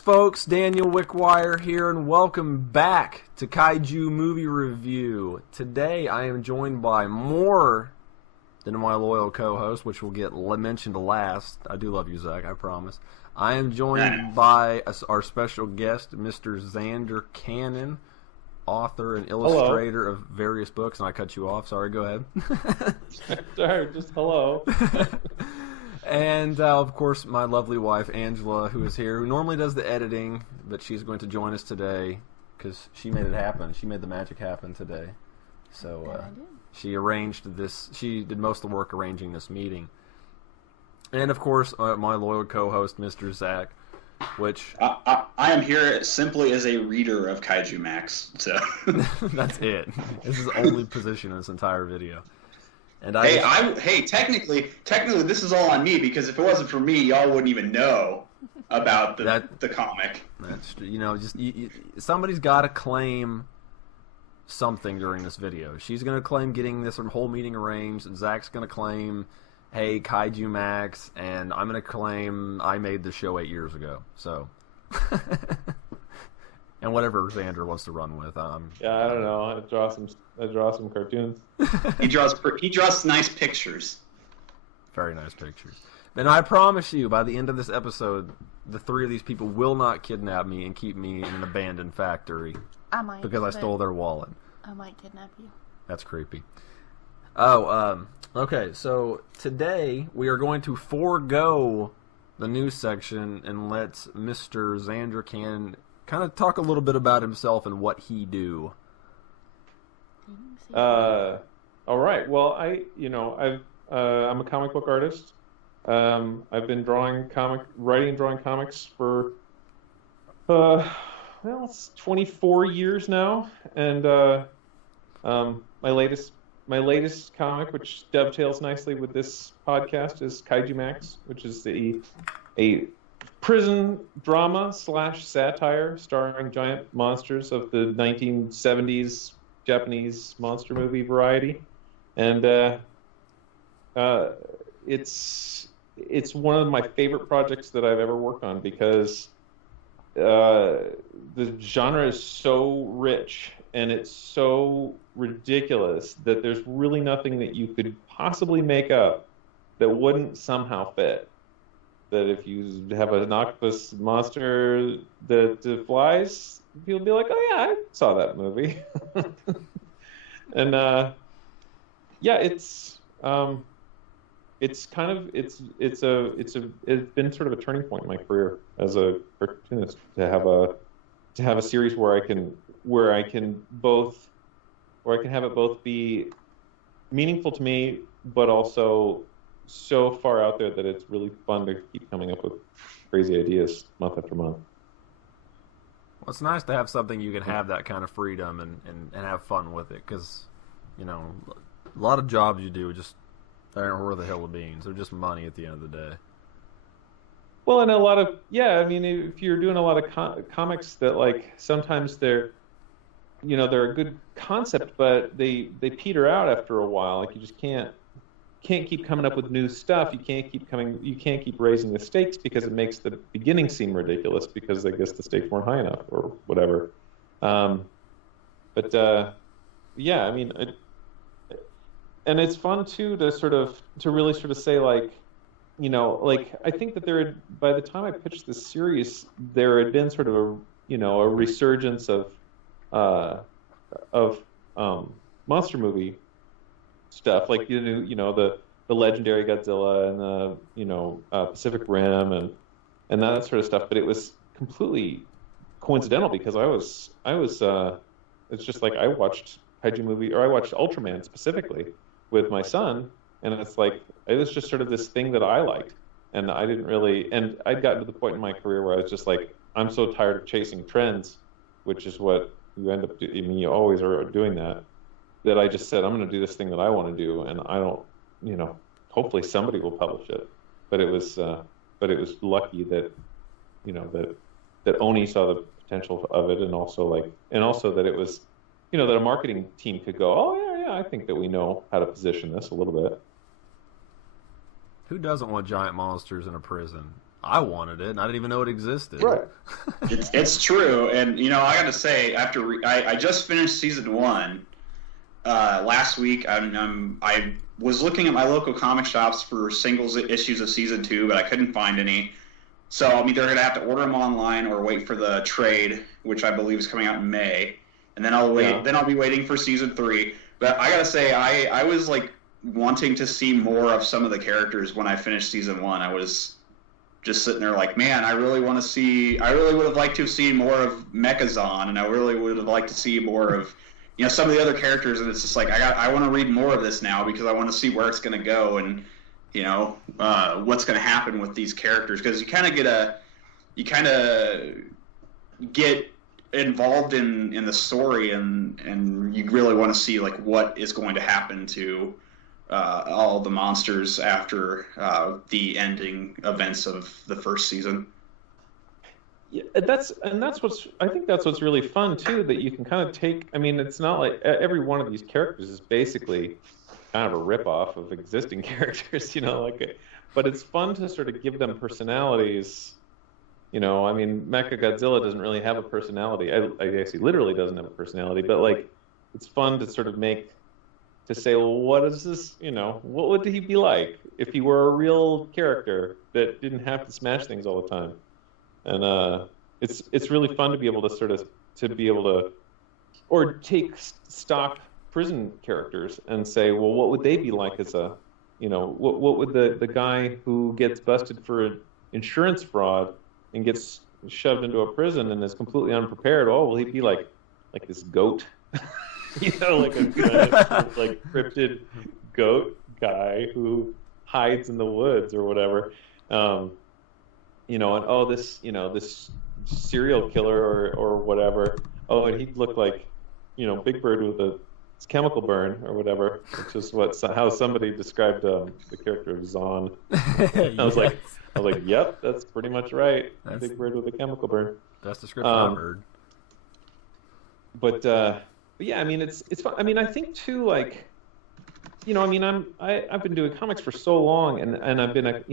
folks. Daniel Wickwire here, and welcome back to Kaiju Movie Review. Today, I am joined by more than my loyal co-host, which will get mentioned last. I do love you, Zach, I promise. I am joined by our special guest, Mr. Zander Cannon, author and illustrator of various books. And I cut you off. Sorry, go ahead. Sorry, just hello. And, of course, my lovely wife, Angela, who is here, who normally does the editing, but she's going to join us today because she made it happen. She made the magic happen today. So she arranged this. She did most of the work arranging this meeting. And, of course, my loyal co-host, Mr. Zach, which... I am here simply as a reader of Kaiju Max. So that's it. This is the only position in this entire video. And technically, this is all on me because if it wasn't for me, y'all wouldn't even know about the comic. That's somebody's got to claim something during this video. She's going to claim getting this whole meeting arranged, and Zach's going to claim, hey, Kaiju Max, and I'm going to claim I made the show 8 years ago. So, and whatever Zander wants to run with. Yeah, I don't know. I draw some cartoons. He draws nice pictures. Very nice pictures. And I promise you, by the end of this episode, the three of these people will not kidnap me and keep me in an abandoned factory. I might. Because I stole their wallet. I might kidnap you. That's creepy. Oh, okay. So today we are going to forego the news section and let Mr. Zander Cannon kind of talk a little bit about himself and what he do. All right. Well, I'm a comic book artist. I've been writing and drawing comics for it's 24 years now, and my latest comic, which dovetails nicely with this podcast, is Kaiju Max, which is a prison drama / satire starring giant monsters of the 1970s Japanese monster movie variety, and it's one of my favorite projects that I've ever worked on because the genre is so rich and it's so ridiculous that there's really nothing that you could possibly make up that wouldn't somehow fit. That if you have an octopus monster that flies, people will be like, "Oh yeah, I saw that movie." And it's been sort of a turning point in my career as a cartoonist to have a series where I can have it both be meaningful to me, but also so far out there that it's really fun to keep coming up with crazy ideas month after month. Well, it's nice to have something you can have that kind of freedom and have fun with it, because, a lot of jobs you do just aren't worth a hill of beans. They're just money at the end of the day. Well, and if you're doing a lot of comics that, sometimes they're a good concept, but they peter out after a while. You just can't keep coming up with new stuff. You can't keep raising the stakes because it makes the beginning seem ridiculous because I guess the stakes weren't high enough or whatever. And it's fun too to really say I think that by the time I pitched this series, there had been sort of a resurgence of monster movie stuff, the legendary Godzilla and the Pacific Rim and that sort of stuff. But it was completely coincidental because it's just I watched kaiju movie, or I watched Ultraman specifically with my son, and it was just sort of this thing that I liked, and I didn't really, and I'd gotten to the point in my career where I was just I'm so tired of chasing trends, which is what you end up doing. You always are doing that I just said, I'm going to do this thing that I want to do, and I don't, hopefully somebody will publish it. But it was lucky that, that Oni saw the potential of it, and also that it was, that a marketing team could go, oh yeah, I think that we know how to position this a little bit. Who doesn't want giant monsters in a prison? I wanted it, and I didn't even know it existed. Right. It's true, and I got to say, after I just finished season 1 last week. I was looking at my local comic shops for singles issues of season 2, but I couldn't find any. So I'm either going to have to order them online or wait for the trade, which I believe is coming out in May, and then I'll wait. Yeah. Then I'll be waiting for season 3. But I gotta say, I was like wanting to see more of some of the characters when I finished season 1. I was just sitting there like, man, I really want to see. I really would have liked to have seen more of Mechazon, and I really would have liked to see more of some of the other characters. And it's just like I want to read more of this now because I want to see where it's going to go and what's going to happen with these characters, because you kind of get involved in the story and you really want to see like what is going to happen to all the monsters after the ending events of the first season. Yeah, that's what's really fun too, that you can kind of take. I mean, it's not like every one of these characters is basically kind of a ripoff of existing characters, but it's fun to sort of give them personalities. I mean, Mechagodzilla doesn't really have a personality. I guess he literally doesn't have a personality, but like, it's fun to sort of say, well, what is this? What would he be like if he were a real character that didn't have to smash things all the time? And it's really fun to be able to or take stock prison characters and say, well, what would they be like as a, what would the guy who gets busted for insurance fraud and gets shoved into a prison and is completely unprepared? Oh, will he be like this goat? Like a like cryptid goat guy who hides in the woods or whatever. And this serial killer or whatever. Oh, and he'd look like, Big Bird with a chemical burn or whatever, which is how somebody described the character of Zon. I was like, yep, that's pretty much right. That's Big Bird with a chemical burn. Best description I've heard. But yeah, I mean, it's fun. I mean, I think too, like, I've been doing comics for so long, and I've been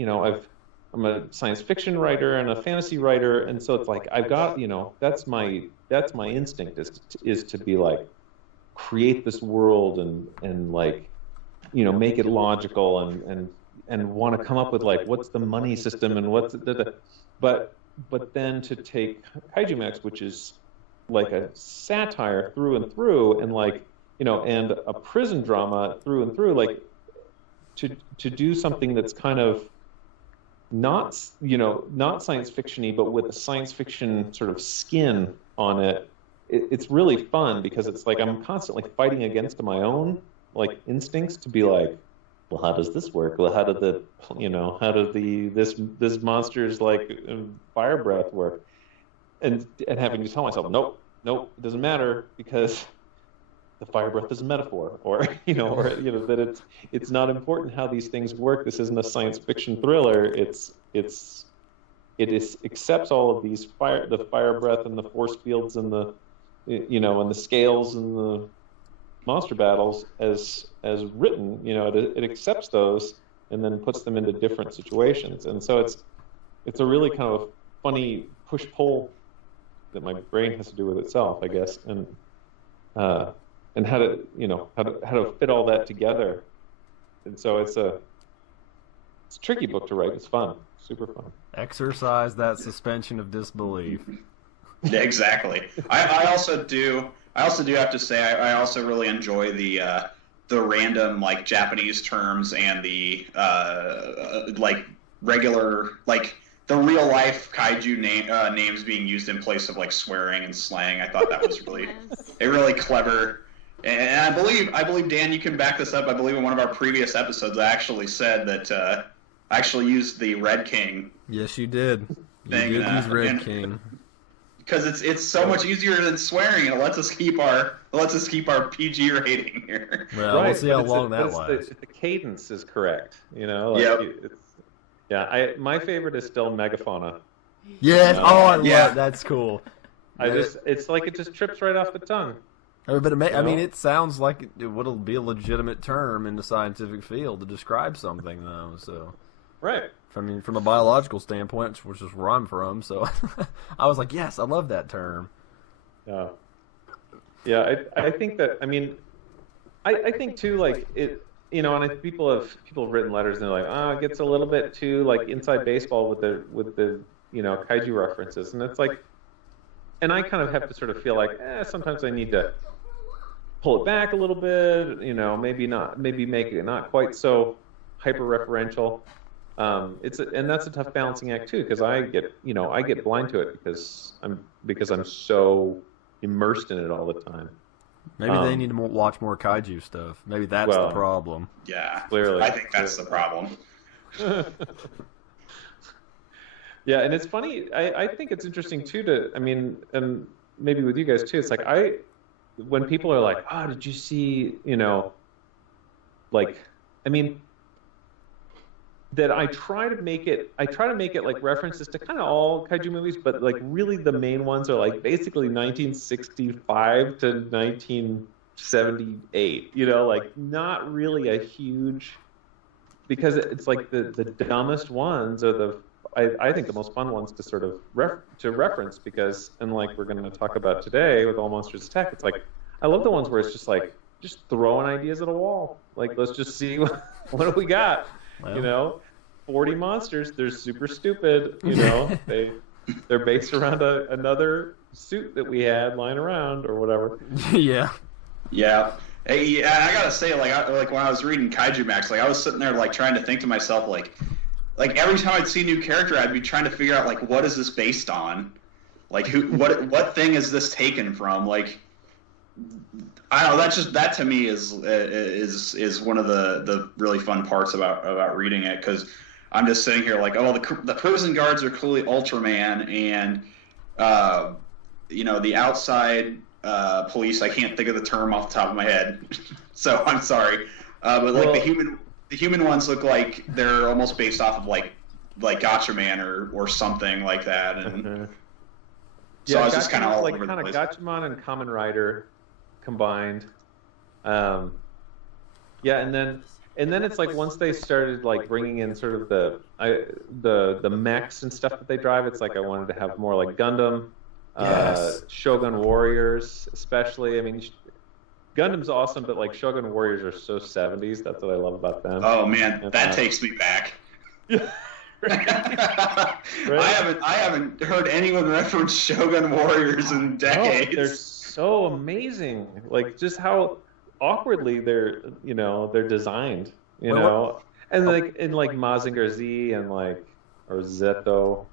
I'm a science fiction writer and a fantasy writer, and so it's like I've got, that's my instinct is to be like, create this world and like, make it logical and want to come up with like, what's the money system and what's but then to take Kaiju Max, which is like a satire through and through, and like, and a prison drama through and through, like to do something that's kind of not science fiction-y, but with a science fiction sort of skin on it. It's really fun because it's like I'm constantly fighting against my own like instincts to be like, well, how does this work? Well, how did this monster's like fire breath work? And having to tell myself, nope, it doesn't matter because the fire breath is a metaphor, or that it's not important how these things work. This isn't a science fiction thriller. It accepts all of these the fire breath and the force fields and the and the scales and the monster battles as written. It accepts those and then puts them into different situations. And so it's a really kind of funny push-pull that my brain has to do with itself, I guess, and how to fit all that together. And so it's a tricky book to write. It's fun, super fun. Exercise that suspension of disbelief. Yeah, exactly. I also do have to say I also really enjoy the random like Japanese terms and the like regular like the real life kaiju names being used in place of like swearing and slang. I thought that was really really clever. And I believe Dan, you can back this up. I believe in one of our previous episodes I actually said that I actually used the Red King. Yes, you did. You did use Red King. Because it's so much easier than swearing, and it lets us keep our PG rating here. Well, right, we'll see how long that lasts. The cadence is correct, Yep. My favorite is still Megafauna. Yes. I love that's cool. It's like it just trips right off the tongue. But I mean, it sounds like it would be a legitimate term in the scientific field to describe something, though. So. Right. I mean, from a biological standpoint, which is where I'm from, so I was like, yes, I love that term. Yeah. Yeah, I think that, I mean, I think too, like, it, you know, and people have written letters and they're like, oh, it gets a little bit too, like, inside baseball with the you know, kaiju references. And it's like, and I kind of have to sort of feel like, sometimes I need to pull it back a little bit, you know, maybe make it not quite so hyper-referential. And that's a tough balancing act too, because I get blind to it because I'm so immersed in it all the time. Maybe they need to watch more kaiju stuff. Maybe that's the problem. Yeah, clearly. I think that's the problem. Yeah, and it's funny. I think it's interesting too I mean, and maybe with you guys too. It's like when people are like, "Oh, did you see?" You know, like, I mean, that I try to make it like references to kind of all kaiju movies, but like really the main ones are like basically 1965 to 1978. You know, like not really a huge, because it's like the dumbest ones are I think the most fun ones to sort of reference, because, and like we're going to talk about today with All Monsters Attack, it's like I love the ones where it's just like just throwing ideas at a wall. Like, let's just see what do we got. Well, you know, 40 monsters. They're super stupid. You know, they're based around another suit that we had lying around or whatever. Yeah. Yeah. Hey, yeah, I gotta say, like when I was reading Kaiju Max, like I was sitting there like trying to think to myself, like every time I'd see a new character, I'd be trying to figure out like what is this based on, like what thing is this taken from, like. I don't know. That to me is one of the really fun parts about reading it, because I'm just sitting here like, oh, the prison guards are clearly Ultraman, and you know, the outside police, I can't think of the term off the top of my head, so I'm sorry, but like the human ones look like they're almost based off of like Gatchaman or something like that, and so I was just kind of all over the place. Gatchaman and Kamen Rider combined. And then it's like once they started like bringing in sort of the mechs and stuff that they drive, it's like I wanted to have more like Gundam, Shogun Warriors especially. I mean, Gundam's awesome, but like Shogun Warriors are so 70s. That's what I love about them. Oh man, that takes me back. Right. I haven't heard anyone reference Shogun Warriors in decades. Oh, they're so amazing, like just how awkwardly they're designed, know, and like in like Mazinger Z and like or Zeto,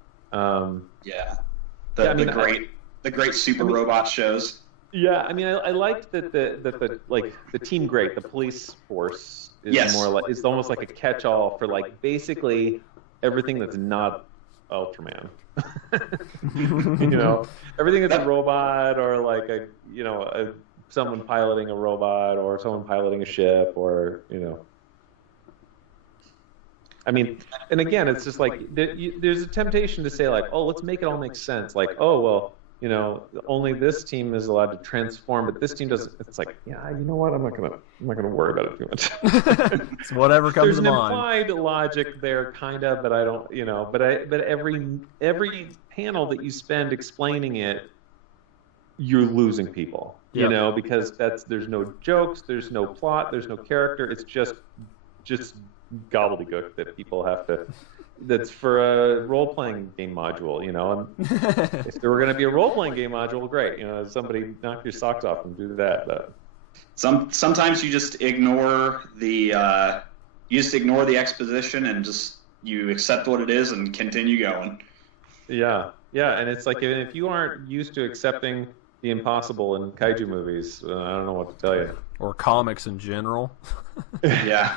the great super robot shows. Yeah, I mean, I liked that the Team Great, the police force, is more like it's almost like a catch-all for like basically everything that's not Ultraman. You know, everything that's a robot or like someone piloting a robot or someone piloting a ship, or I mean, and again, it's just like there's a temptation to say like, oh, let's make it all make sense. Like, oh well, only this team is allowed to transform, but this team doesn't. It's like, yeah, you know what? I'm not gonna worry about it too much. It's whatever comes to mind. There's an implied logic there, kind of, but I don't, but every panel that you spend explaining it, you're losing people, because there's no jokes, there's no plot, there's no character. It's just gobbledygook that people have to. That's for a role-playing game module, and if there were going to be a role-playing game module, great, somebody knock your socks off and do that. But sometimes you just ignore the exposition and just you accept what it is and continue going. Yeah, and it's like if you aren't used to accepting the impossible in kaiju movies, I don't know what to tell you. Or comics in general. Yeah.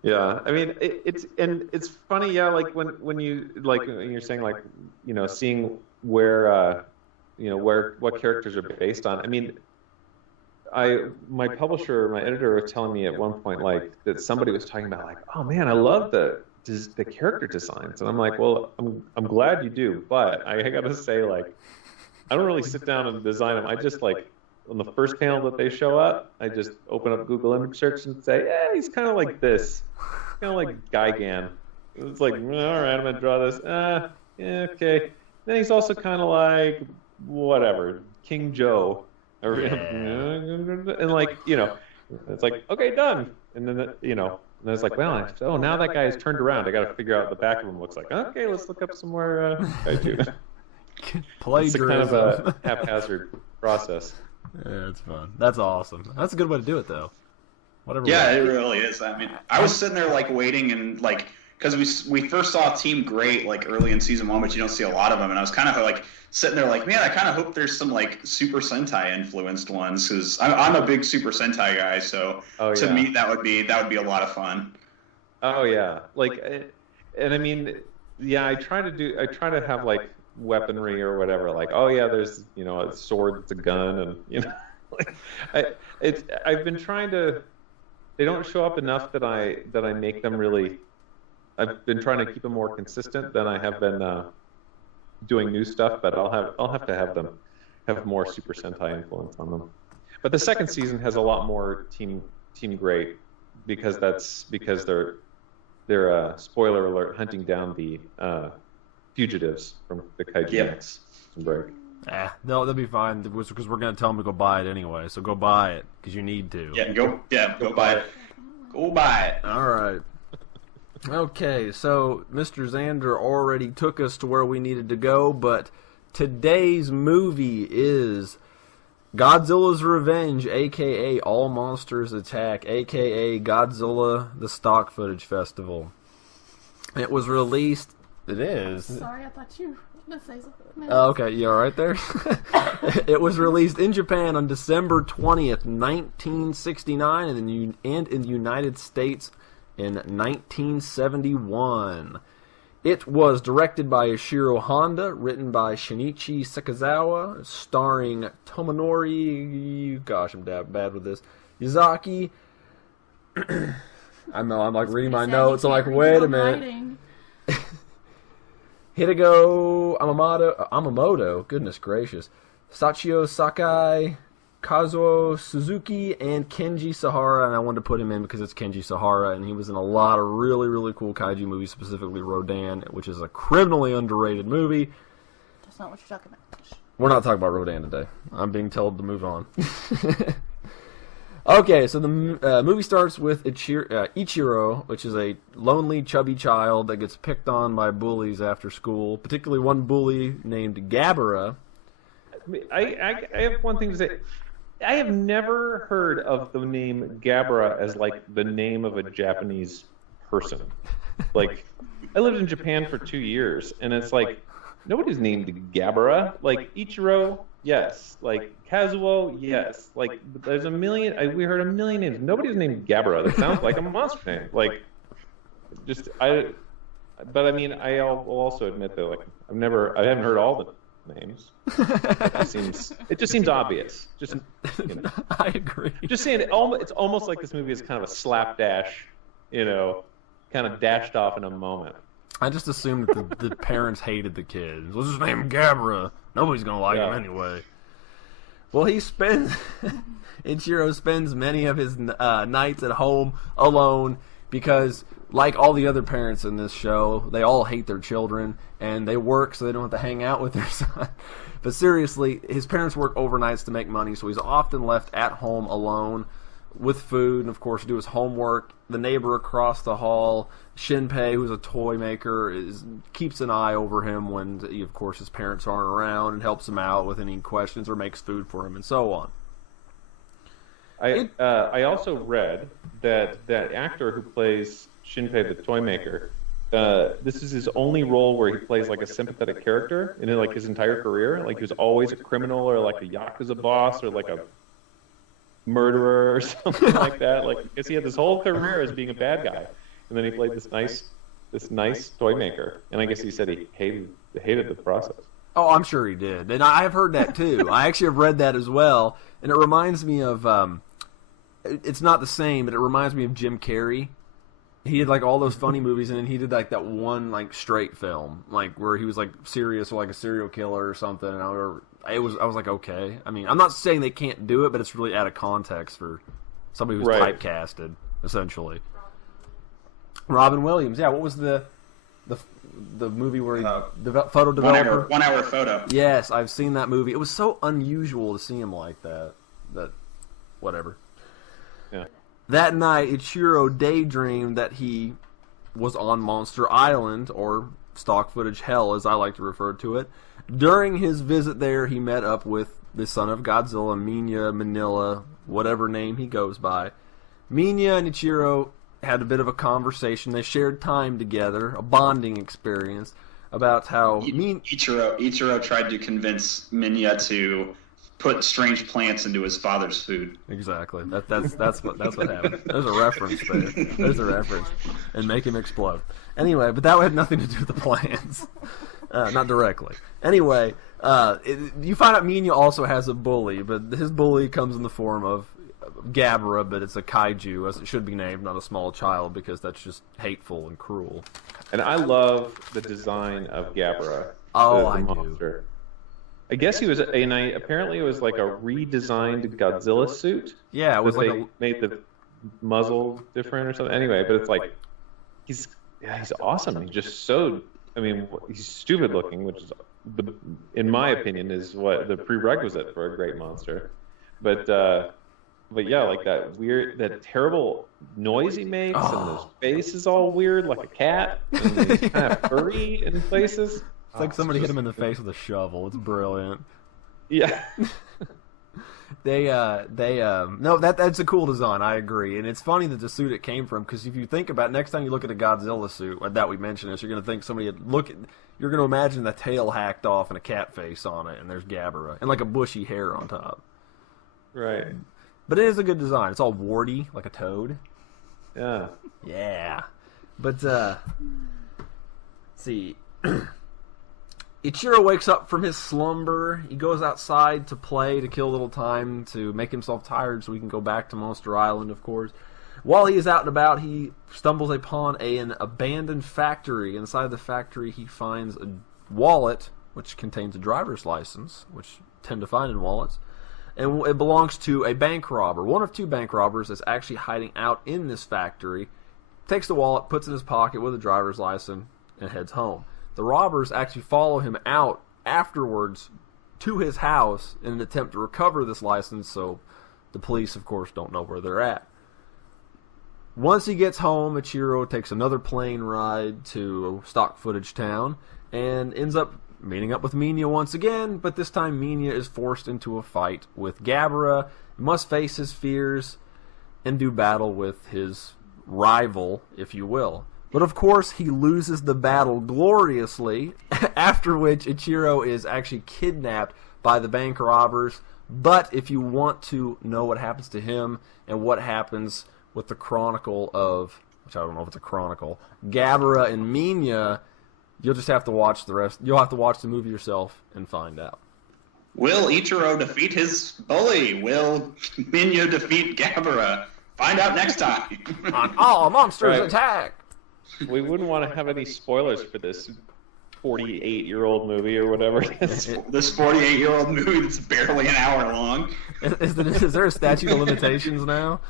Yeah, I mean it's funny, yeah. Like when you're saying like seeing where what characters are based on. I mean, my editor was telling me at one point like that somebody was talking about like, oh man, I love the character designs, and I'm like, well, I'm glad you do, but I gotta say like I don't really sit down and design them. I just like on the first panel that they show up, I just open up Google image search and say, yeah, he's kind of like this, kind of like Gigan. It's like, all right, I'm gonna draw this. Yeah, okay. Then he's also kind of like whatever, King Joe, or, and like, you know, it's like, okay, done. And then you know, and it's like, well, now that guy has turned around. I got to figure out what the back of him looks like. Okay, let's look up some more kaiju. Plagiarism. It's kind of a haphazard process. Yeah, it's fun. That's awesome. That's a good way to do it, though. Whatever. Yeah, it really is. I mean, I was sitting there like waiting and like, because we first saw Team Great like early in season 1, but you don't see a lot of them, and I was kind of like sitting there like, man, I kind of hope there's some like Super Sentai influenced ones, because I'm a big Super Sentai guy, so to me that would be a lot of fun. Oh yeah, like, and I mean, yeah, I try to have like weaponry or whatever, like, oh yeah, there's, you know, a sword, it's a gun, and you know, like, I've been trying to. They don't show up enough that I make them really. I've been trying to keep them more consistent than I have been doing new stuff, but I'll have to have them have more Super Sentai influence on them. But the second season has a lot more Team Great, because they're spoiler alert, hunting down the fugitives from the kaiju next break. They'll be fine, because we're going to tell them to go buy it anyway. So go buy it, because you need to. Go buy it. Go buy it. All right. Okay, so Mr. Zander already took us to where we needed to go, but today's movie is Godzilla's Revenge, a.k.a. All Monsters Attack, a.k.a. Godzilla the Stock Footage Festival. It was released... It is. Sorry, I thought you were going to say something. Okay, you alright there? It was released in Japan on December 20th, 1969, and in the United States in 1971. It was directed by Ishiro Honda, written by Shinichi Sekizawa, starring Tomonori... Gosh, I'm bad with this. Yazaki... I know, I'm like reading my notes, I'm like, wait a minute. Hidego Amamoto, goodness gracious. Sachio Sakai, Kazuo Suzuki, and Kenji Sahara, and I wanted to put him in because it's Kenji Sahara, and he was in a lot of really, really cool kaiju movies, specifically Rodan, which is a criminally underrated movie. That's not what you're talking about. We're not talking about Rodan today. I'm being told to move on. Okay, so the movie starts with Ichiro, which is a lonely, chubby child that gets picked on by bullies after school, particularly one bully named Gabara. I have one thing to say. I have never heard of the name Gabara as like the name of a Japanese person. Like, I lived in Japan for 2 years, and it's like, nobody's named Gabara. Like, Ichiro, yes. Like, Kazuo, yes. Like, there's a million, we heard a million names. Nobody's named Gabara. That sounds like a monster name. Like, but I mean, I'll also admit that, like, I haven't heard all the names. It just seems obvious. Just, you know. I agree. Just saying, it's almost like this movie is kind of a slapdash, you know, kind of dashed off in a moment. I just assumed that the parents hated the kids. Let's just name him Gabara. Nobody's gonna like him anyway. Well, Ichiro spends many of his nights at home alone because, like all the other parents in this show, they all hate their children, and they work so they don't have to hang out with their son. But seriously, his parents work overnights to make money, so he's often left at home alone with food and, of course, do his homework. The neighbor across the hall, Shinpei, who's a toy maker, keeps an eye over him when, of course, his parents aren't around, and helps him out with any questions or makes food for him and so on. I also read that actor who plays Shinpei, the toy maker, this is his only role where he plays like a sympathetic character in like his entire career. Like, he was always a criminal or like a yakuza boss or like a murderer or something like that. Like, because he had this whole career as being a bad guy, and then he played this nice toy maker. And I guess he said he hated the process. Oh, I'm sure he did, and I've heard that too. I actually have read that as well, and it reminds me of. It's not the same, but it reminds me of Jim Carrey. He did like all those funny movies, and then he did like that one like straight film, like where he was like serious or like a serial killer or something. And I was like, okay. I mean, I'm not saying they can't do it, but it's really out of context for somebody who's typecasted, essentially. Robin Williams, yeah. What was the movie where he photo developer? 1 Hour Photo. Yes, I've seen that movie. It was so unusual to see him like that. That whatever. Yeah. That night, Ichiro daydreamed that he was on Monster Island, or stock footage hell, as I like to refer to it. During his visit there, he met up with the son of Godzilla, Minya Manila, whatever name he goes by. Minya and Ichiro had a bit of a conversation. They shared time together, a bonding experience, about how Ichiro tried to convince Minya to put strange plants into his father's food. Exactly. That's what happened. There's a reference there. There's a reference. And make him explode. Anyway, but that had nothing to do with the plans. Not directly. Anyway, you find out Minya also has a bully, but his bully comes in the form of Gabra, but it's a kaiju, as it should be named, not a small child, because that's just hateful and cruel. And I love the design of Gabra. Oh, the I monster. Do. I guess he was, apparently it was like a redesigned Godzilla suit. Yeah, it was like they made the muzzle different or something. Anyway, but it's like he's awesome. He's just so. I mean, he's stupid looking, which is, in my opinion, is what the prerequisite for a great monster. But yeah, like that terrible noise he makes, and his face is all weird, like a cat, and he's kind of furry in places. It's like somebody hit him in the face with a shovel. It's brilliant. Yeah. No, that's a cool design. I agree, and it's funny that the suit it came from, because if you think about it, next time you look at a Godzilla suit that we mentioned this, you're going to think you're going to imagine the tail hacked off and a cat face on it, and there's Gabara and like a bushy hair on top. Right. But it is a good design. It's all warty, like a toad. Yeah. Yeah. But let's see. Ichiro wakes up from his slumber. He goes outside to play, to kill a little time, to make himself tired so he can go back to Monster Island, of course. While he is out and about, he stumbles upon an abandoned factory. Inside the factory, he finds a wallet, which contains a driver's license, which you tend to find in wallets. And it belongs to a bank robber. One of two bank robbers that's actually hiding out in this factory. Takes the wallet, puts it in his pocket with a driver's license, and heads home. The robbers actually follow him out afterwards to his house in an attempt to recover this license, so the police, of course, don't know where they're at. Once he gets home, Ichiro takes another plane ride to stock footage town and ends up meeting up with Minya once again, but this time Minya is forced into a fight with Gabara, must face his fears, and do battle with his rival, if you will. But of course, he loses the battle gloriously, after which Ichiro is actually kidnapped by the bank robbers. But if you want to know what happens to him and what happens with the chronicle of, which I don't know if it's a chronicle, Gabara and Minya, you'll just have to watch the rest. You'll have to watch the movie yourself and find out. Will Ichiro defeat his bully? Will Minya defeat Gabara? Find out next time. On All Monsters Attack! We wouldn't want to have any spoilers for this 48-year-old movie or whatever it is. This 48-year-old movie that's barely an hour long. Is there a statute of limitations now?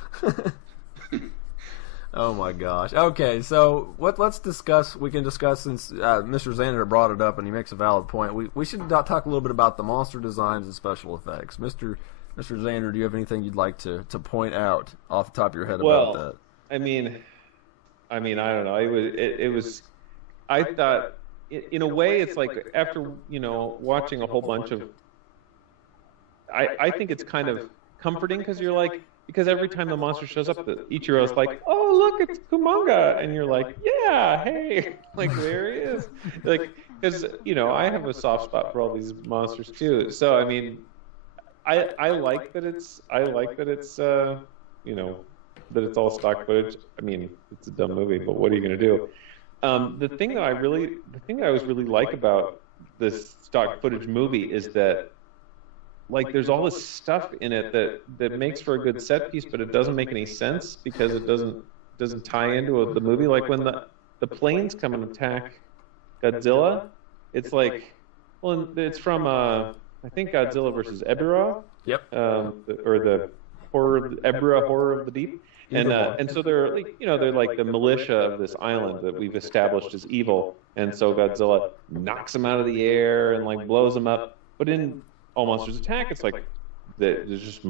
Oh my gosh. Okay, so let's discuss. We can discuss, since Mr. Zander brought it up and he makes a valid point. We should talk a little bit about the monster designs and special effects. Mr. Zander, do you have anything you'd like to point out off the top of your head about that? I mean, I don't know. It was. I thought, in a way, it's like after watching a whole bunch of. I think it's kind of comforting because every time the monster shows up, Ichiro's like, "Oh, look, it's Kumanga," and you're like, "Yeah, hey, like there he is." Like, because I have a soft spot for all these monsters too. So I mean, I like that it's that it's all stock footage. I mean, it's a dumb movie, but what are you going to do? The thing that I always really like about this stock footage movie is that, like, there's all this stuff in it that makes for a good set piece, but it doesn't make any sense because it doesn't tie into the movie. Like when the planes come and attack Godzilla, it's like, well, it's from I think Godzilla versus Ebirah. Yep. Or the Ebirah Horror of the Deep. And so they're like, they're like the militia of this island that we've established as evil. And so Godzilla knocks them out of the air and like blows them up. But in All Monsters Attack, it's like they're just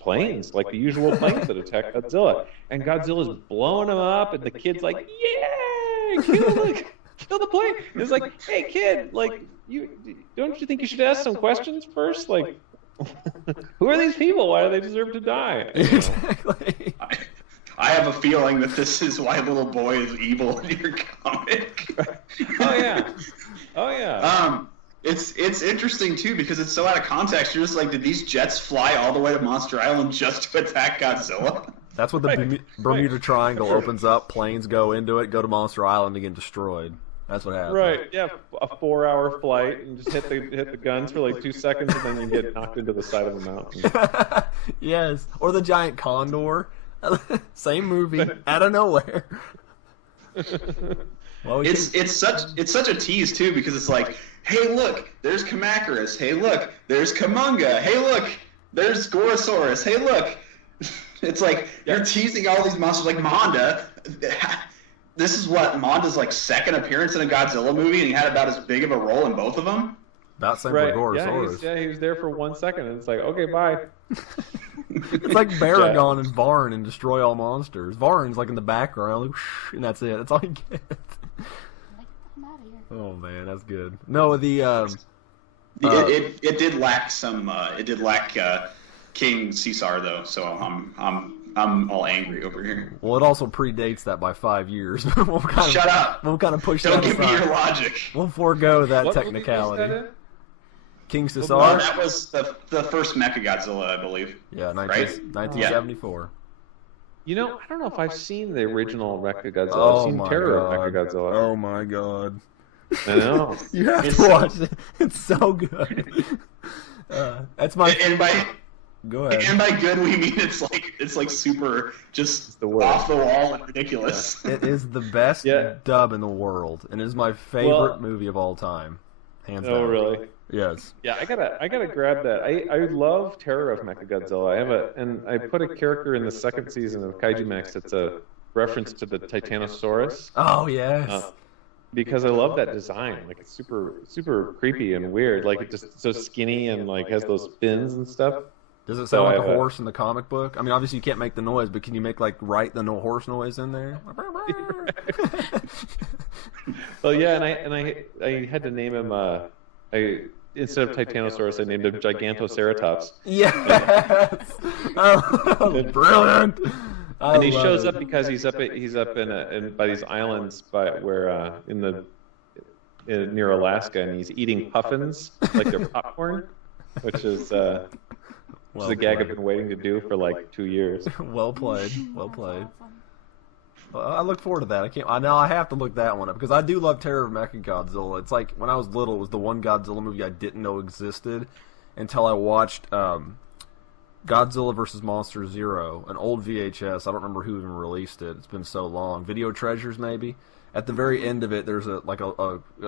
planes, like the usual planes that attack Godzilla. And Godzilla's blowing them up, and the kid's like, "Yeah, kill the plane." It's like, "Hey kid, like don't you think you should ask some questions first? Like, who are these people? Why do they deserve to die?" Exactly. I have a feeling that this is why Little Boy is evil in your comic. Oh yeah. It's interesting too because it's so out of context. You're just like, did these jets fly all the way to Monster Island just to attack Godzilla? That's what the Bermuda Triangle opens up. Planes go into it, go to Monster Island, and get destroyed. That's what happens. Right. Yeah. A 4-hour flight and just hit the guns for like 2 seconds, and then you get knocked into the side of the mountain. Yes. Or the giant condor. Same movie out of nowhere. Well, it's such a tease too because it's like, hey look, there's Kamacuras. Hey look, there's Kamunga. Hey look, there's Gorosaurus. Hey look. It's like you're teasing all these monsters like Monda. This is what Monda's like second appearance in a Godzilla movie, and he had about as big of a role in both of them. About same for Gorosaurus. Yeah, he was there for 1 second, and it's like, okay, bye. It's like Baragon and Varn and Destroy All Monsters. Varn's like in the background, like, and that's it. That's all you get. I'm out of here. Oh man, that's good. No, It did lack some. It did lack King Caesar though, so I'm all angry over here. Well, it also predates that by 5 years. Shut up! We'll kind of push Don't that give me aside. your logic. We'll forego that What technicality. movie was that in? King Caesar? Oh, that was the first Mechagodzilla, I believe. Yeah, Right? 1974. I don't know if I've seen the original Mechagodzilla. Oh I've seen my Terror god. of Mechagodzilla. Oh my god. I know. You have It's to watch it. It's so good. That's my. And by Go ahead. and by good we mean it's like super just the word. off the wall and ridiculous. It is the best Yeah. dub in the world, and it is my favorite movie of all time, hands down. Oh, really? Yes. Yeah, I gotta grab that. I love Terror of Mechagodzilla. I put a character in the second season of Kaiju Max that's a reference to the Titanosaurus. Oh yes. Because I love that design. Like it's super creepy and weird. Like it's just so skinny and like has those fins and stuff. Does it So sound I like a have a- horse in the comic book? I mean, obviously you can't make the noise, but can you make write the horse noise in there? Well, yeah, and I had to name him. Instead of Titanosaurus, I named him Gigantoceratops. Yes. Oh, brilliant. I And he love shows it. up because he's up in by these islands where near Alaska, and he's eating puffins like they're popcorn, which is a gag I've been waiting to do for like 2 years. Well played. Well That's played. awesome. Well, I look forward to that. I have to look that one up because I do love Terror of Mechagodzilla. It's like when I was little, it was the one Godzilla movie I didn't know existed until I watched Godzilla vs. Monster Zero, an old VHS. I don't remember who even released it. It's been so long. Video Treasures, maybe. At the very end of it, there's a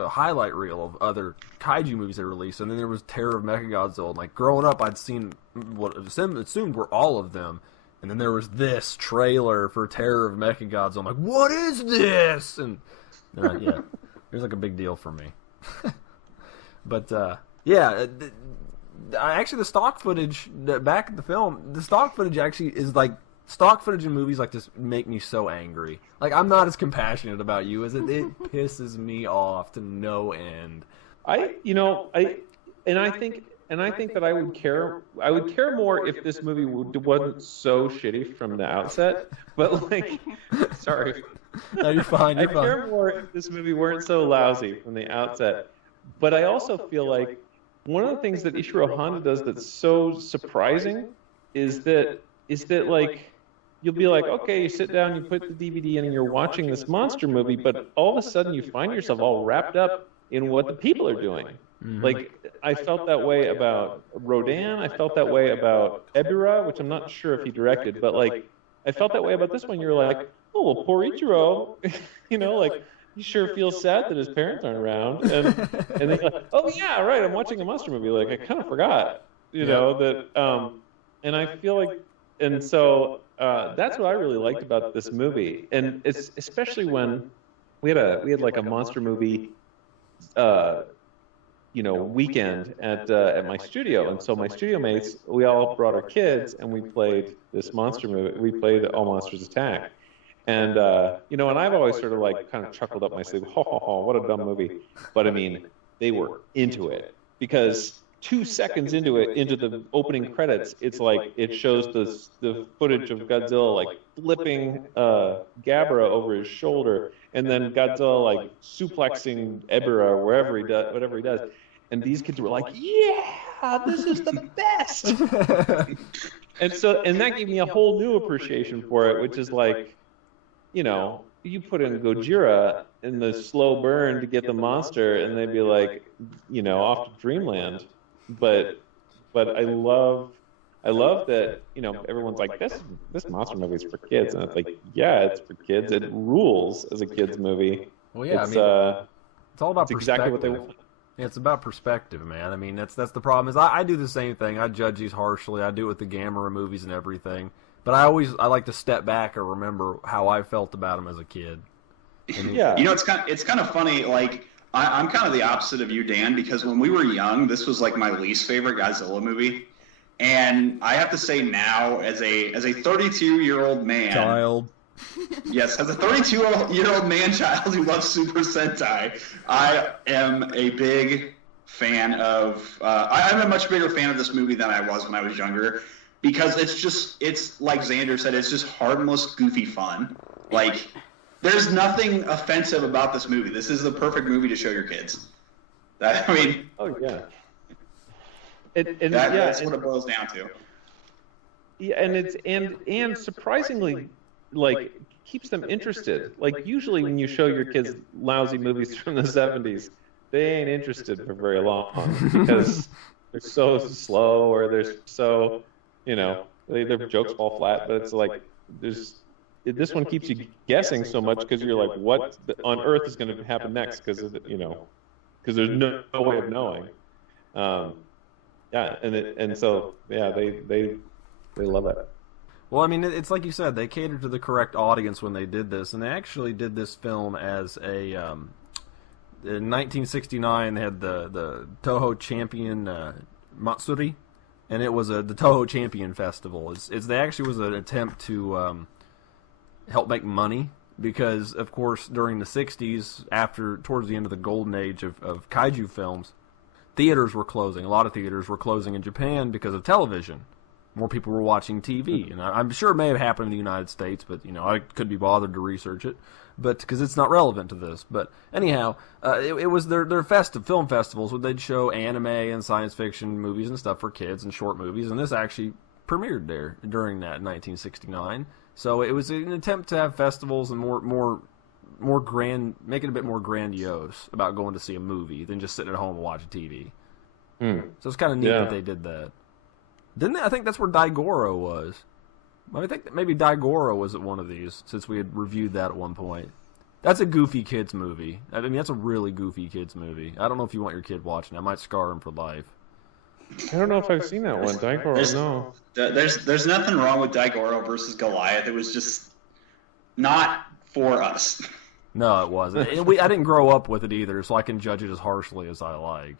highlight reel of other kaiju movies they released, and then there was Terror of Mechagodzilla. And, like, growing up, I'd seen what assumed were all of them. And then there was this trailer for Terror of Mechagodzilla. I'm like, what is this? And yeah, it was like a big deal for me. But actually, the stock footage back at the film, the stock footage actually is like stock footage in movies like this make me so angry. Like I'm not as compassionate about you as it pisses me off to no end. I think that I would care more if this movie wasn't so shitty from the outset. But like, sorry, No, you're fine. You're I'd fine. care more if this movie weren't so lousy from the outset. But I also feel like one of the things that Ishiro Honda does that's so surprising is that like you'll be like, okay, you sit down, you put the DVD in, and you're watching this monster movie, but all of a sudden you find yourself all wrapped up in what the people are doing. Mhm. Like, I felt that way about Rodan. I felt that way about Ebirah, which I'm not sure if he directed, but like, I felt that way about this one. You're like, oh, well, poor Ichiro, like he sure feels sad that his parents aren't around, and then you're like, oh yeah, right, I'm watching a monster movie. Like I kind of forgot, that. And I feel like, and so that's what I really liked about this movie, and it's especially when we had like a monster movie, weekend at my studio, and so my studio mates, we all brought our kids, and we played this monster movie. We played All Monsters Attack, and and I've always sort of like kind of chuckled up my sleeve, ho ho ho, what a dumb movie. But I mean, they were into it because 2 seconds into the opening credits, it's like it shows the footage of Godzilla like flipping Gabra over his shoulder, and then Godzilla like suplexing Ebra or whatever he does. And these kids were like, yeah, this is the best. and that gave me a whole new appreciation for it, which is like, you put in Gojira in the slow burn to get the monster, and they'd be like, off to dreamland. But I love that, everyone's like, this monster movie is for kids, and it's like, yeah, it's for kids. It rules as a kids movie. Well, yeah, it's all about perspective. Exactly what they want. Yeah, it's about perspective, man. I mean, that's the problem. Is I do the same thing. I judge these harshly. I do it with the Gamera movies and everything. But I like to step back and remember how I felt about them as a kid. Yeah, it's kind of funny. Like I'm kind of the opposite of you, Dan, because when we were young, this was like my least favorite Godzilla movie. And I have to say now, as a 32-year-old man, child. Yes, as a 32-year-old man-child who loves Super Sentai, I am a big fan of. I'm a much bigger fan of this movie than I was when I was younger, because it's like Zander said, it's just harmless, goofy fun. Like, there's nothing offensive about this movie. This is the perfect movie to show your kids. Oh yeah. That's what it boils down to. Yeah, and surprisingly, like, keeps them interested. Like, usually when you show your kids lousy movies from the 70s, they ain't interested for very long because they're so slow, or they're so, their jokes fall flat. But it's like this one keeps you guessing so much because you're like, what on earth is going to happen next? Because there's no way of knowing. Yeah, they love it. Well, I mean, it's like you said, they catered to the correct audience when they did this, and they actually did this film as a. In 1969, they had the Toho Champion Matsuri, and it was the Toho Champion Festival. They actually was an attempt to help make money because, of course, during the 60s, towards the end of the golden age of kaiju films, theaters were closing. A lot of theaters were closing in Japan because of television. More people were watching TV, and I'm sure it may have happened in the United States, but I couldn't be bothered to research it, but because it's not relevant to this. But anyhow, it was their film festivals where they'd show anime and science fiction movies and stuff for kids and short movies, and this actually premiered there during that in 1969. So it was an attempt to have festivals and more grand, make it a bit more grandiose about going to see a movie than just sitting at home and watching TV. So it's kind of neat that they did that. Didn't they? I think that's where Daigoro was. I think that maybe Daigoro was at one of these, since we had reviewed that at one point. That's a goofy kids movie. I mean, that's a really goofy kids movie. I don't know if you want your kid watching it. It might scar him for life. I don't know if I've seen that one. Daigoro, no. There's nothing wrong with Daigoro versus Goliath. It was just not for us. No, it wasn't. I didn't grow up with it either, so I can judge it as harshly as I like.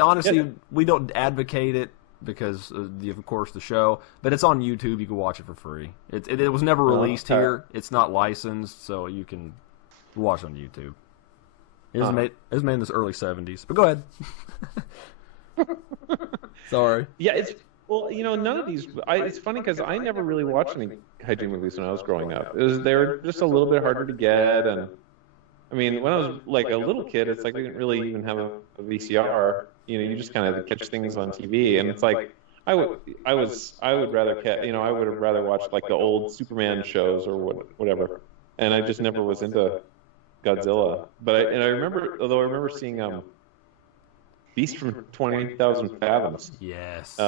Honestly, we don't advocate it because of course the show, but it's on YouTube. You can watch it for free. It was never released here. It's not licensed, so you can watch it on YouTube. It was made in the early 70s. But go ahead. Sorry. Yeah, none of these. It's funny because I never really watched any kaiju movies when I was growing up. They were just a little bit harder to get, and I mean, when I was like a little kid, it's like we didn't really even have a VCR. You just kind of catch things on TV, and it's like I would rather have rather watched like the old Superman shows or whatever, and I just never was into Godzilla. But I remember seeing Beast from 20,000 Fathoms. Yes.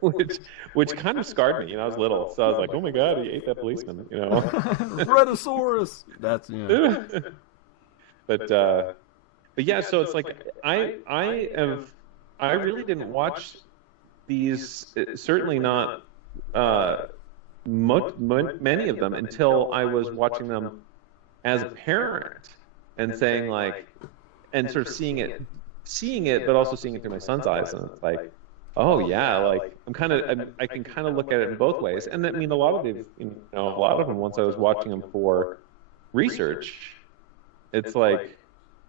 which kind of scarred me. I was little, so I was like, "Oh my god, he ate that policeman!" Rhedosaurus. That's But yeah, so it's like I really didn't watch these, certainly not many of them, until I was watching them as a parent and saying like, and sort of seeing it, but also seeing it through my son's eyes, and it's like, oh yeah, like I can kind of look at it in both ways. And I mean, a lot of them, once I was watching them for research, it's like,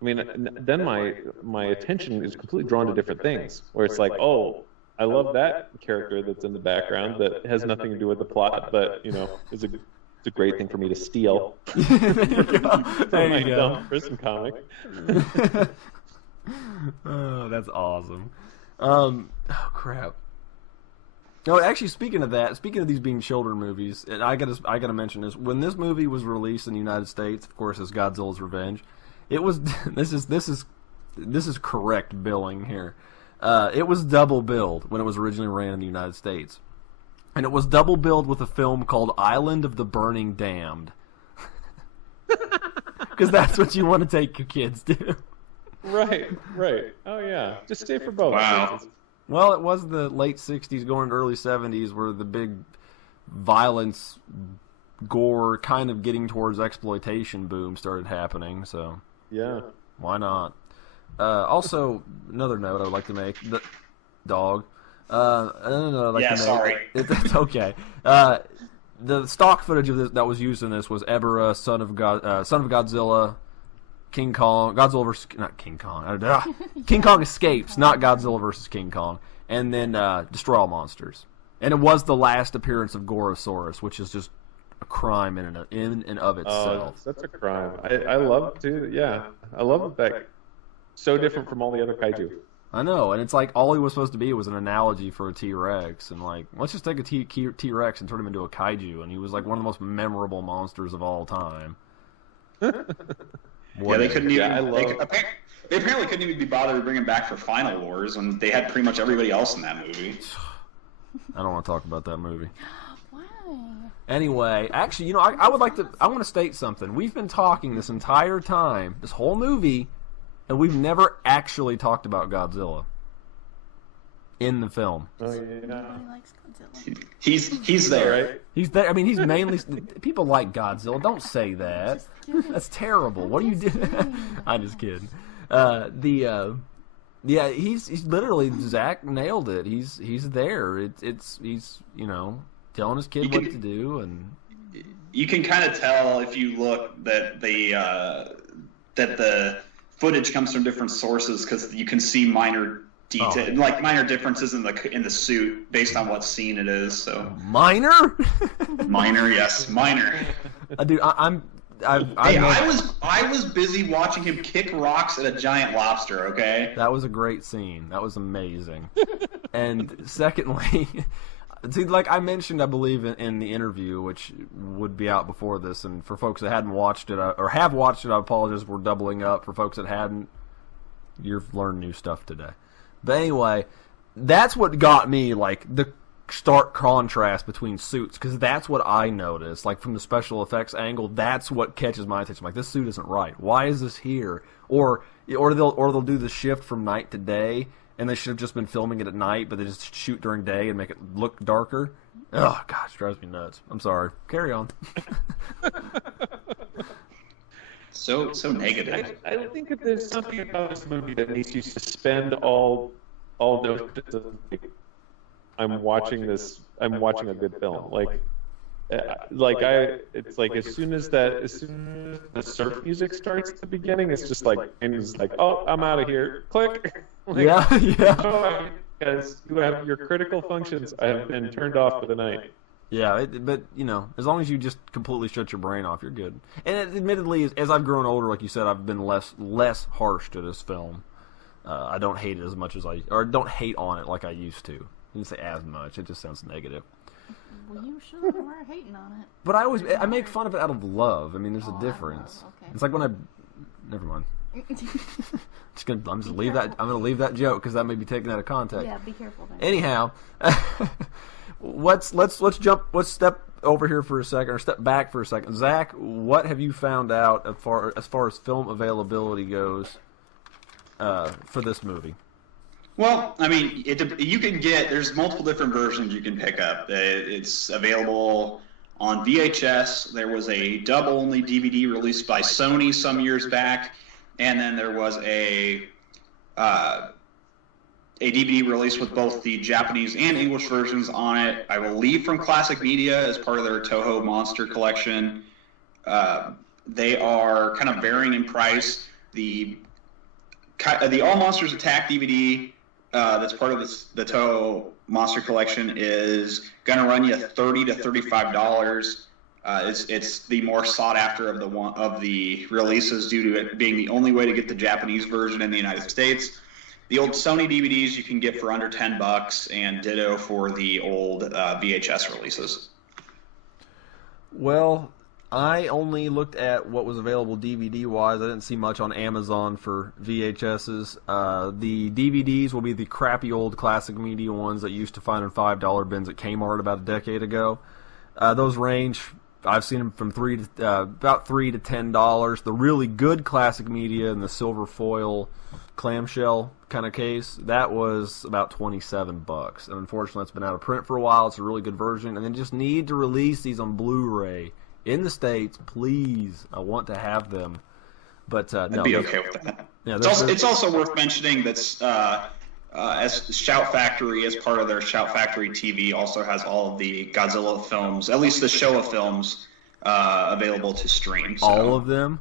I mean, then my attention is completely drawn to different things, where it's like, oh, I love that character that's in the background that has nothing to do with the plot, but it's a great thing for me to steal. There you go. There you go. Dumb prison comic. Oh, that's awesome. Oh crap. No, actually, speaking of these being children movies, and I gotta mention this. When this movie was released in the United States, of course, as Godzilla's Revenge, it was this is correct billing here. It was double billed when it was originally ran in the United States, and it was double billed with a film called Island of the Burning Damned, because that's what you want to take your kids to. Right. Oh yeah, just stay for both. Wow. Well, it was the late 60s going into early 70s where the big violence, gore, kind of getting towards exploitation boom started happening, so Yeah. why not? Also, another note I would like to make, the dog. Another note I'd like to make, sorry. It's okay. The stock footage of this that was used in this was Ebera, son of Godzilla, King Kong, Godzilla versus not King Kong. King Kong escapes, not Godzilla versus King Kong, and then Destroy All Monsters. And it was the last appearance of Gorosaurus, which is just a crime in and of itself. Oh, that's a crime. I love to. Yeah, I love that. So different from all the other kaiju. I know, and it's like all he was supposed to be was an analogy for a T-Rex, and like let's just take a T-Rex and turn him into a kaiju, and he was like one of the most memorable monsters of all time. Yeah, they couldn't even. They apparently couldn't even be bothered to bring him back for Final Wars when they had pretty much everybody else in that movie. I don't want to talk about that movie. Why? Anyway, actually, I would like to. I want to state something. We've been talking this entire time, this whole movie, and we've never actually talked about Godzilla in the film. Oh yeah. Nobody likes Godzilla. He's there. Right? He's there. I mean, he's mainly people like Godzilla. Don't say that. That's terrible. What are you doing? I'm just kidding. Yeah, he's literally, Zach nailed it. He's there. He's telling his kid what to do, and You can kind of tell if you look that the footage comes from different sources because you can see minor detail, like minor differences in the suit based on what scene it is. So minor, yes, minor. Dude, I was busy watching him kick rocks at a giant lobster. Okay, that was a great scene. That was amazing. And secondly, see, like I mentioned, I believe in the interview, which would be out before this, and for folks that hadn't watched it or have watched it, I apologize. We're doubling up. For folks that hadn't, you've learned new stuff today. But anyway, that's what got me, like, the stark contrast between suits, because that's what I noticed, like, from the special effects angle, that's what catches my attention. Like, this suit isn't right. Why is this here? Or they'll do the shift from night to day, and they should have just been filming it at night, but they just shoot during day and make it look darker. Oh, gosh, it drives me nuts. I'm sorry. Carry on. So negative. I think that there's something about this movie that makes you suspend all notice of, like, I'm watching a good film. It's like as soon as the surf music starts at the beginning, it's just like, and it's like, oh, I'm out of here. Click. Like, Yeah. Because you have your critical functions have been turned off for the night. Yeah, but as long as you just completely shut your brain off, you're good. And admittedly, as I've grown older, like you said, I've been less harsh to this film. I don't hate it as much as don't hate on it like I used to. I didn't say as much. It just sounds negative. Well, you sure were hating on it. But I make fun of it out of love. I mean, there's a difference. Okay. It's like when never mind. I'm gonna leave that joke because that may be taken out of context. Yeah, be careful there. Anyhow, let's step over here for a second, or step back for a second. Zach, what have you found out as far as film availability goes for this movie? Well, I mean, there's multiple different versions you can pick up. It's available on VHS. There was a dub-only DVD released by Sony some years back, and then there was a DVD release with both the Japanese and English versions on it, I believe from Classic Media as part of their Toho Monster collection. They are kind of varying in price. The All Monsters Attack DVD that's part of the Toho Monster collection is going to run you $30 to $35. It's the more sought after of the releases due to it being the only way to get the Japanese version in the United States. The old Sony DVDs you can get for under $10, and ditto for the old VHS releases. Well, I only looked at what was available DVD-wise. I didn't see much on Amazon for VHSs. The DVDs will be the crappy old Classic Media ones that you used to find in $5 bins at Kmart about a decade ago. Those range, I've seen them from about $3 to $10. The really good Classic Media in the silver foil clamshell kind of case, that was about $27. And unfortunately, it's been out of print for a while. It's a really good version. And they just need to release these on Blu-ray in the States, please. I want to have them. But no. I'd be okay with that. Yeah, it's also worth mentioning that as Shout Factory, as part of their Shout Factory TV, also has all of the Godzilla films, at least the Showa films, available to stream. So all of them?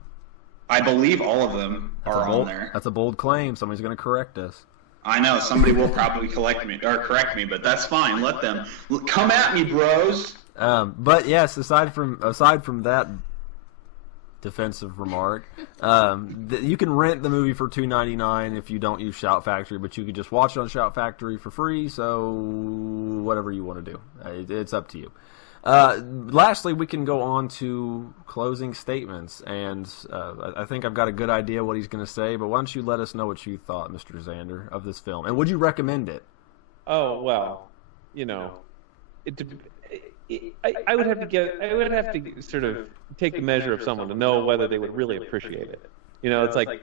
I believe all of them are on there. That's a bold claim. Somebody's going to correct us. I know. Somebody will probably correct me, but that's fine. Let them. Come at me, bros. But yes, aside from that defensive remark, you can rent the movie for $2.99 if you don't use Shout Factory, but you can just watch it on Shout Factory for free. So whatever you want to do, it's up to you. Lastly, we can go on to closing statements, and I think I've got a good idea what he's going to say, but why don't you let us know what you thought, Mr. Zander, of this film, and would you recommend it? Oh, well, I would have to sort of take the measure of someone to know whether they would really appreciate it. It's like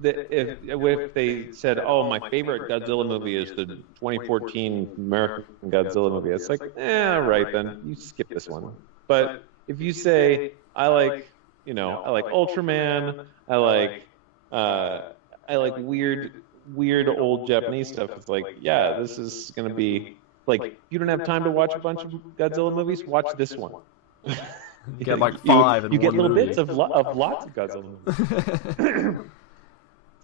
if they said, "Oh, my favorite Godzilla movie is the 2014 American Godzilla movie," it's like, right then, you skip this one. But if you say, "I like Ultraman," I like weird old Japanese stuff, it's like, yeah, this is gonna be like, you don't have time to watch a bunch of Godzilla movies, watch this one. You get like five in you one get little movie. bits of lots of Godzilla movies.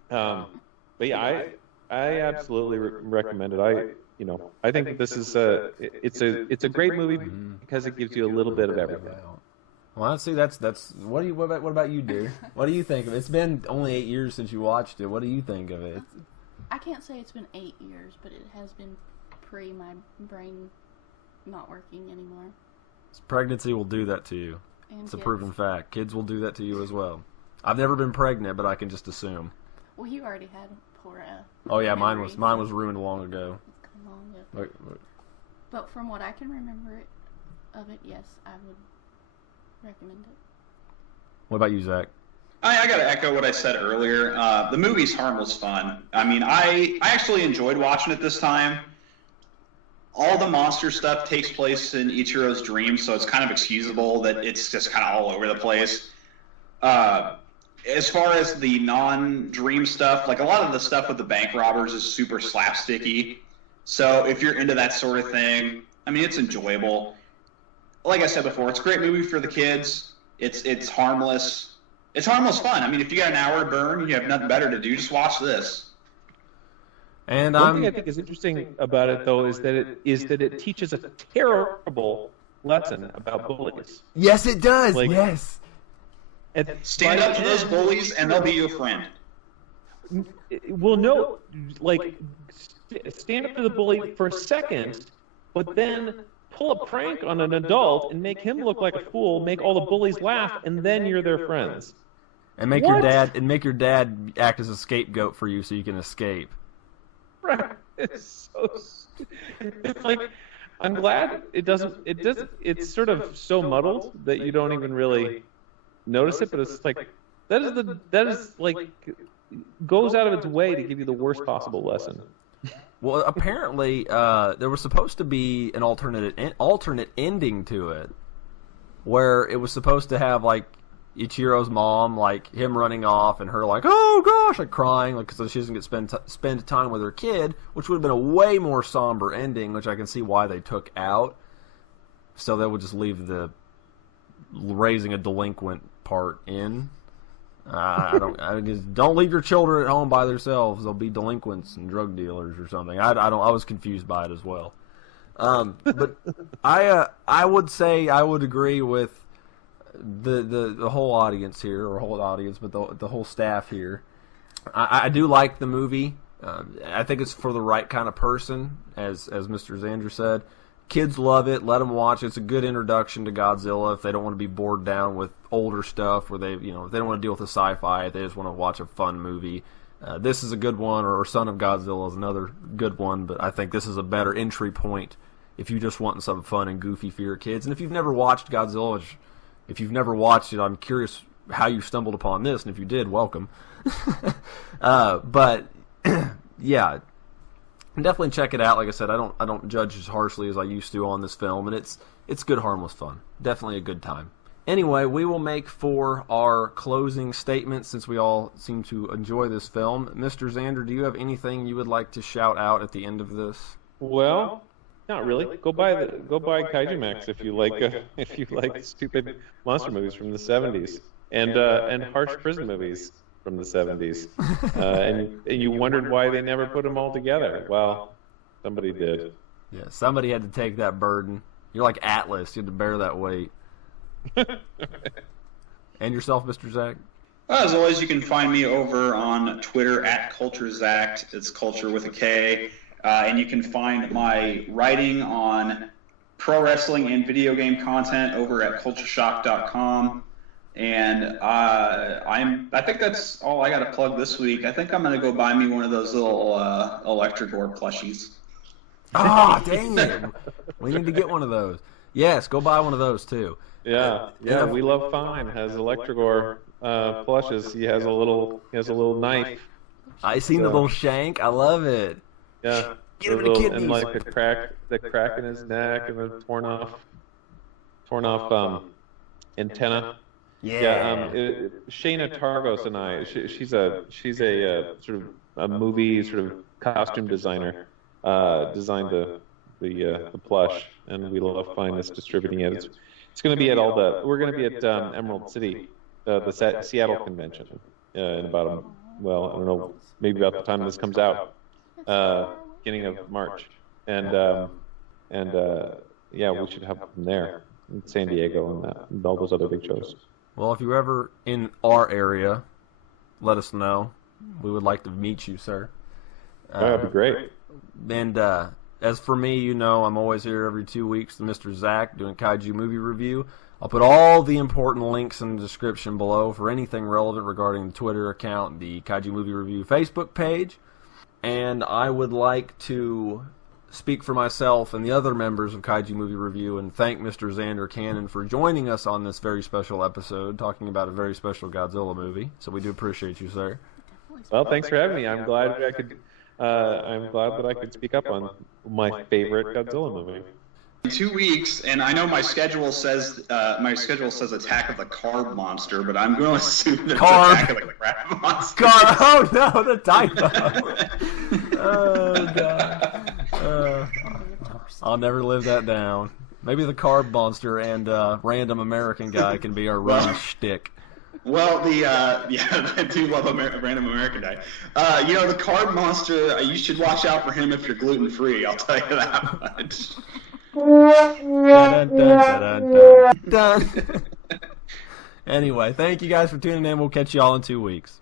But yeah, I absolutely recommend it. I think that this is it's a great movie because it gives you a little bit of everything. Well, let's see. That's what about you, dear? What do you think of it? It's been only 8 years since you watched it. What do you think of it? I can't say it's been 8 years, but it has been pre my brain not working anymore. Pregnancy will do that to you. And it's a proven fact. Kids will do that to you as well. I've never been pregnant, but I can just assume. Well, you already had poor. Oh yeah, mine was ruined long ago. Wait. But from what I can remember of it, yes, I would recommend it. What about you, Zach? I got to echo what I said earlier. The movie's harmless fun. I mean, I actually enjoyed watching it this time. All the monster stuff takes place in Ichiro's dream, so it's kind of excusable that it's just kind of all over the place. As far as the non-dream stuff, like a lot of the stuff with the bank robbers is super slapsticky. So if you're into that sort of thing, I mean, it's enjoyable. Like I said before, it's a great movie for the kids. It's harmless. It's harmless fun. I mean, if you got an hour to burn and you have nothing better to do, just watch this. And one thing I think is interesting about it, though, is that it teaches a terrible lesson about bullies. Yes, it does. Yes. Stand up to those bullies, and they'll be your friend. Well, no, stand up to the bully for a second, but then pull a prank on an adult and make him look like a fool, make all the bullies laugh, and then you're their friends. And make your dad act as a scapegoat for you so you can escape. Right. It's so stupid. It's like, I'm glad it's sort of so muddled that you don't even really notice it, but it's like that is like goes out of its way to give you the worst possible lesson. Well, apparently there was supposed to be an alternate ending to it, where it was supposed to have like Ichiro's mom, like him running off, and her like, oh gosh, like crying, like because she doesn't get spend time with her kid, which would have been a way more somber ending, which I can see why they took out. So they would just leave the raising a delinquent part in. I just don't leave your children at home by themselves; they'll be delinquents and drug dealers or something. I was confused by it as well. But I would say I would agree with the whole audience here, or whole audience, but the whole staff here. I do like the movie. I think it's for the right kind of person, as Mr. Zander said. Kids love it. Let them watch. It's a good introduction to Godzilla if they don't want to be bored down with older stuff, where if they don't want to deal with the sci-fi, if they just want to watch a fun movie. This is a good one, or Son of Godzilla is another good one, but I think this is a better entry point if you just want something fun and goofy for your kids. And if you've never watched Godzilla, if you've never watched it, I'm curious how you stumbled upon this, and if you did, welcome. But yeah, definitely check it out. Like I said, I don't judge as harshly as I used to on this film, and it's good, harmless fun. Definitely a good time. Anyway, we will make for our closing statement, since we all seem to enjoy this film. Mr. Zander, do you have anything you would like to shout out at the end of this? Well, not really. Go buy Kaiju Max if you like stupid monster movies from the 70s and harsh prison movies from the 70s. And you wondered why they never put them all together. Well, somebody did. Yeah, somebody had to take that burden. You're like Atlas. You had to bear that weight. And yourself, Mr. Zach? As always, you can find me over on Twitter at CultureZact. It's culture with a K. And you can find my writing on pro wrestling and video game content over at cultureshock.com. And I think that's all I got to plug this week. I think I'm going to go buy me one of those little Electrogore plushies. Ah, dang it. We need to get one of those. Yes, go buy one of those too. Yeah. We Love Fine has Electrogore plushes. He has a little knife. I seen the little shank. I love it. Yeah. Get him in the kidneys. And like the crack in his neck and the torn off antenna. Yeah. Shayna Targos and I. She's a sort of a movie sort of costume designer. Designed the plush, and We Love Fine is distributing it. It's going to be at we're going to be at Emerald City, the Seattle convention, in about I don't know, maybe about the time this comes out, beginning of March, and we should have them there in San Diego and all those other big shows. Well, if you're ever in our area, let us know. We would like to meet you, sir. That'd be great. And as for me, I'm always here every 2 weeks with Mr. Zach doing Kaiju Movie Review. I'll put all the important links in the description below for anything relevant regarding the Twitter account, the Kaiju Movie Review Facebook page. And I would like to speak for myself and the other members of Kaiju Movie Review and thank Mr. Zander Cannon for joining us on this very special episode, talking about a very special Godzilla movie. So we do appreciate you, sir. Well, thanks for having me. I'm glad that I could speak up on my favorite Godzilla movie. In 2 weeks, and I know my schedule says Attack of the Carb Monster, but I'm going to assume that it's Attack of the Crab Monster. Oh no, the typo. Oh god. I'll never live that down. Maybe the Carb Monster and Random American Guy can be our running shtick. Well, I do love Random American Guy. The Carb Monster, you should watch out for him if you're gluten free. I'll tell you that much. Dun, dun, dun, dun, dun. Anyway, thank you guys for tuning in. We'll catch you all in 2 weeks.